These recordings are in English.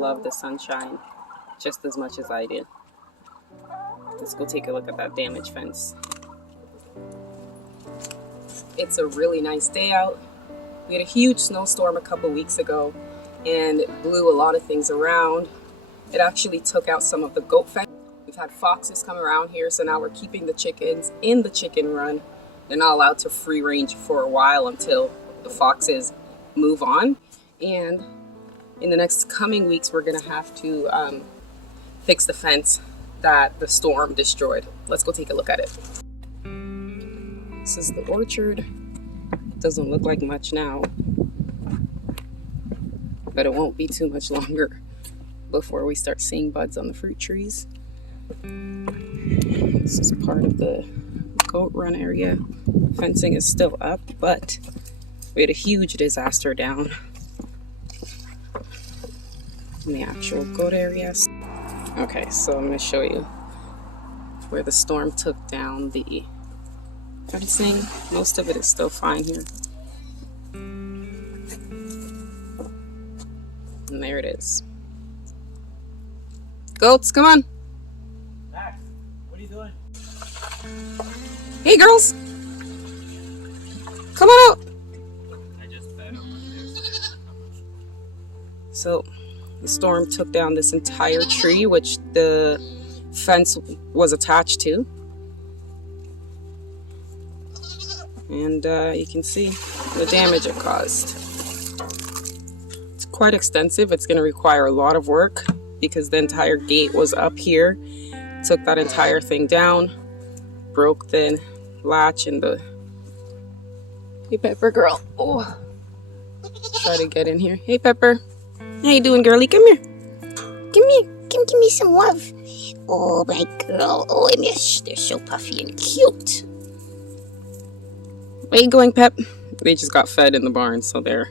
love the sunshine just as much as I did. Let's go take a look at that damaged fence. It's a really nice day out. We had a huge snowstorm a couple weeks ago and it blew a lot of things around. It actually took out some of the goat fence. We've had foxes come around here, so now we're keeping the chickens in the chicken run. They're not allowed to free range for a while until the foxes move on. And in the next coming weeks, we're gonna have to fix the fence that the storm destroyed. Let's go take a look at it. This is the orchard. It doesn't look like much now, but it won't be too much longer before we start seeing buds on the fruit trees. This is part of the goat run area. Fencing is still up, but we had a huge disaster down in the actual goat areas. Okay, so I'm going to show you where the storm took down the fencing. Most of it is still fine here. And there it is. Goats, come on. Max, what are you doing? Hey, girls. Come on out. I just fed him. So the storm took down this entire tree, which the fence was attached to. And you can see the damage it caused. It's quite extensive. It's going to require a lot of work because the entire gate was up here. Took that entire thing down, broke the latch and the... Hey, Pepper girl. Oh, try to get in here. Hey, Pepper. How you doing, girlie? Come here. Come here. Come give me some love. Oh, my girl. Oh, they're so puffy and cute. Where you going, Pep? They just got fed in the barn, so there.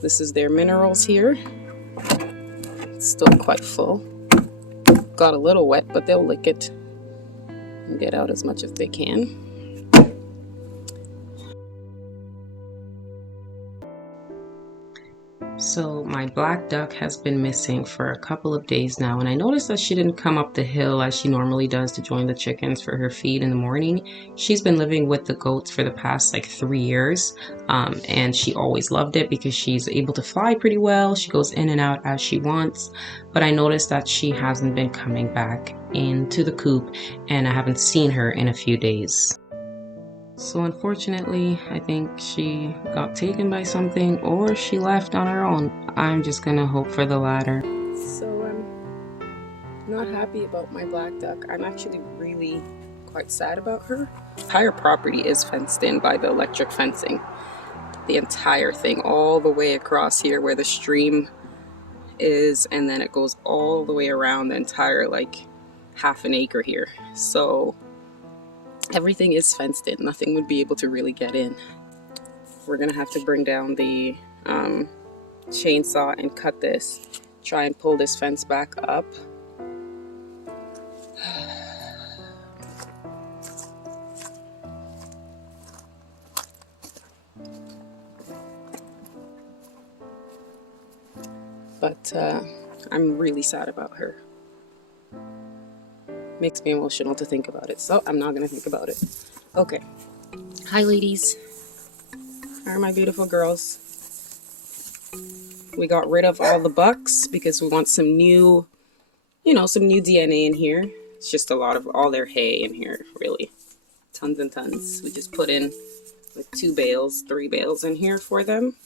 This is their minerals here. It's still quite full. Got a little wet, but they'll lick it and get out as much as they can. So my black duck has been missing for a couple of days now, and I noticed that she didn't come up the hill as she normally does to join the chickens for her feed in the morning. She's been living with the goats for the past like 3 years, and she always loved it because she's able to fly pretty well. She goes in and out as she wants, but I noticed that she hasn't been coming back into the coop, and I haven't seen her in a few days. So unfortunately, I think she got taken by something or she left on her own. I'm just gonna hope for the latter. So I'm not happy about my black duck. I'm actually really quite sad about her. The entire property is fenced in by the electric fencing. The entire thing, all the way across here where the stream is, and then it goes all the way around the entire like half an acre here. So everything is fenced in. Nothing would be able to really get in. We're gonna have to bring down the chainsaw and cut this. Try and pull this fence back up. But I'm really sad about her. Makes me emotional to think about it, so I'm not gonna think about it. Okay. Hi, ladies. How are my beautiful girls? We got rid of all the bucks because we want some new, some new DNA in here. It's just a lot of all their hay in here, really. Tons and tons. We just put in like 3 bales in here for them.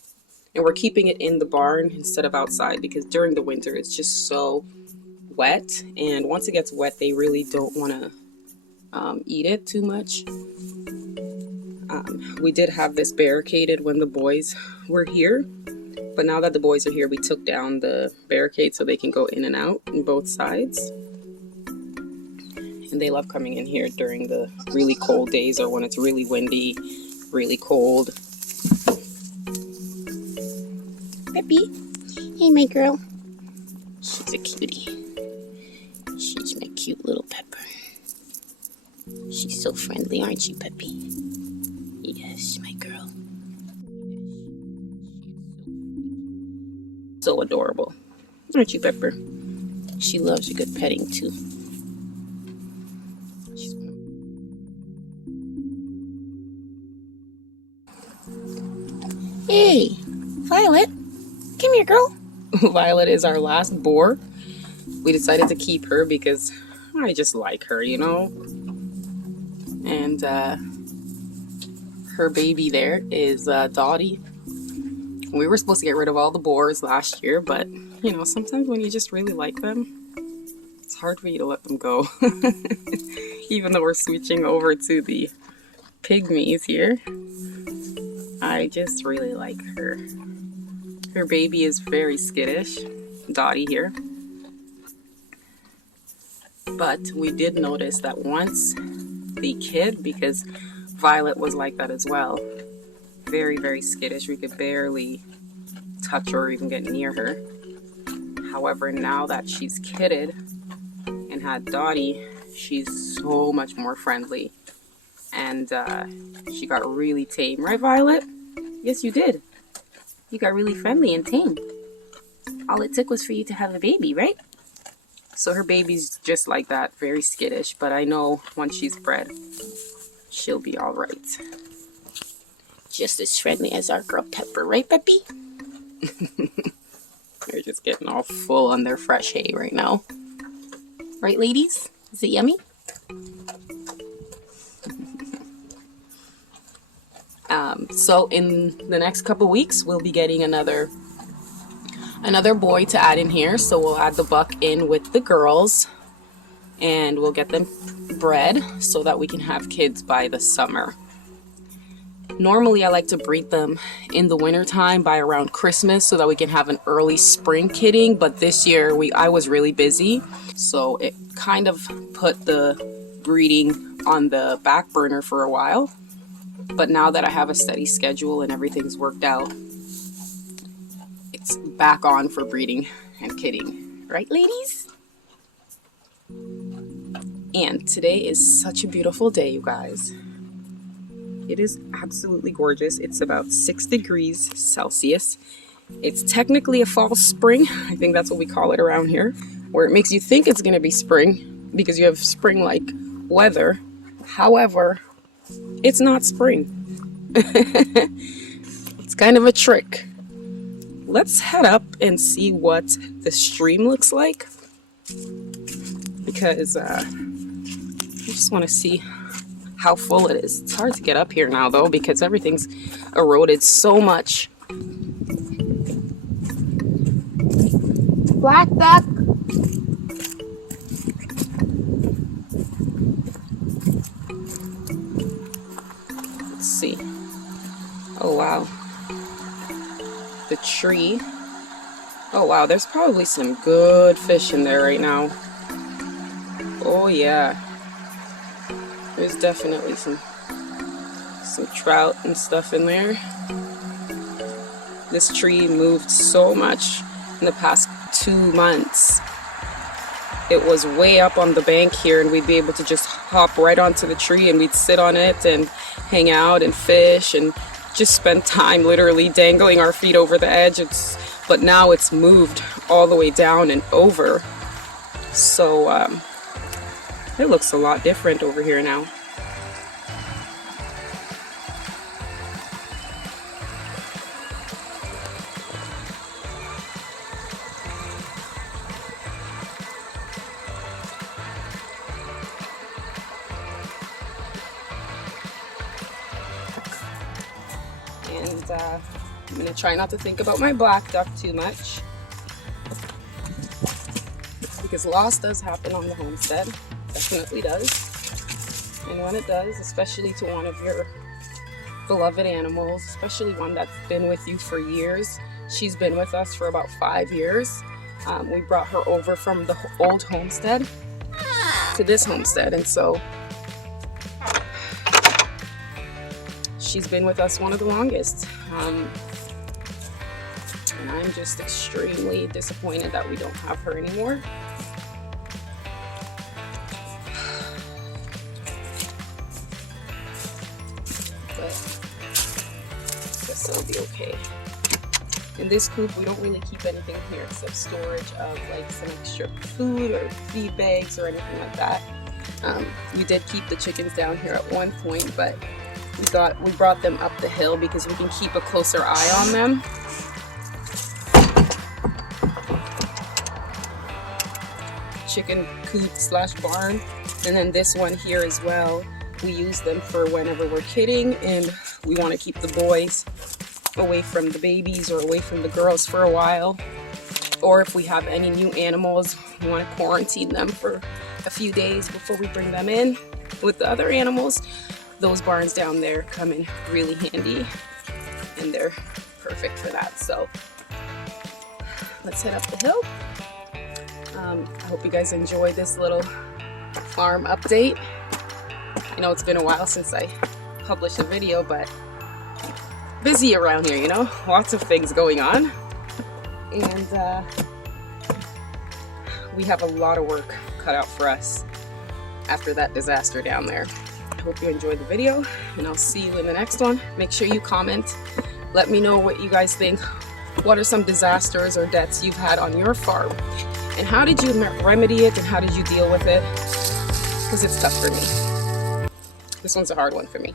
And we're keeping it in the barn instead of outside because during the winter it's just so wet, and once it gets wet they really don't want to eat it too much. We did have this barricaded when the boys were here, but now that the boys are here we took down the barricade so they can go in and out on both sides, and they love coming in here during the really cold days or when it's really windy, really cold. Peppy. Hey, my girl. She's a cutie. She's my cute little Pepper. She's so friendly, aren't you, Peppy? Yes, my girl. So adorable. Aren't you, Pepper? She loves a good petting too. Hey, Violet. Come here, girl. Violet is our last boar. We decided to keep her because I just like her, you know? And her baby there is Dottie. We were supposed to get rid of all the boars last year, but you know, sometimes when you just really like them, it's hard for you to let them go. Even though we're switching over to the pygmies here, I just really like her. Her baby is very skittish, Dottie here. But we did notice that once the kid, because Violet was like that as well, very, very skittish. We could barely touch her or even get near her. However, now that she's kidded and had Dottie, she's so much more friendly. And she got really tame. Right, Violet? Yes, you did. You got really friendly and tame. All it took was for you to have a baby, right? So her baby's just like that, very skittish. But I know once she's bred, she'll be all right. Just as friendly as our girl Pepper, right, Peppy? They're just getting all full on their fresh hay right now. Right, ladies? Is it yummy? So in the next couple weeks, we'll be getting another boy to add in here. So we'll add the buck in with the girls, and we'll get them bred so that we can have kids by the summer. Normally, I like to breed them in the wintertime by around Christmas so that we can have an early spring kidding. But this year, I was really busy, so it kind of put the breeding on the back burner for a while. But now that I have a steady schedule and everything's worked out, it's back on for breeding and kidding. Right, ladies? And today is such a beautiful day, you guys. It is absolutely gorgeous. It's about 6 degrees Celsius. It's technically a fall spring. I think that's what we call it around here, where it makes you think it's going to be spring because you have spring-like weather. However, it's not spring. It's kind of a trick. Let's head up and see what the stream looks like, because I just want to see how full it is. It's hard to get up here now though because everything's eroded so much. Black duck. Let's see. Oh wow. The tree. Oh wow, there's probably some good fish in there right now. Oh yeah. There's definitely some trout and stuff in there. This tree moved so much in the past 2 months. It was way up on the bank here, and we'd be able to just hop right onto the tree and we'd sit on it and hang out and fish and just spend time literally dangling our feet over the edge. But now it's moved all the way down and over. So it looks a lot different over here now. And I'm going to try not to think about my black duck too much, because loss does happen on the homestead. Definitely does. And when it does, especially to one of your beloved animals, especially one that's been with you for years. She's been with us for about 5 years. We brought her over from the old homestead to this homestead, and so she's been with us one of the longest. And I'm just extremely disappointed that we don't have her anymore. But I guess it'll be okay. In this coop, we don't really keep anything here except storage of like some extra food or feed bags or anything like that. We did keep the chickens down here at one point, but we brought them up the hill because we can keep a closer eye on them. Chicken coop slash barn, and then this one here as well. We use them for whenever we're kidding and we want to keep the boys away from the babies or away from the girls for a while, or if we have any new animals, we want to quarantine them for a few days before we bring them in with the other animals. Those barns down there come in really handy and they're perfect for that. So let's head up the hill. I hope you guys enjoyed this little farm update. I know it's been a while since I published a video, but busy around here, you know, lots of things going on, and we have a lot of work cut out for us after that disaster down there. I hope you enjoyed the video, and I'll see you in the next one. Make sure you comment, let me know what you guys think. What are some disasters or deaths you've had on your farm, and how did you remedy it, and how did you deal with it? Because it's tough for me. This one's a hard one for me.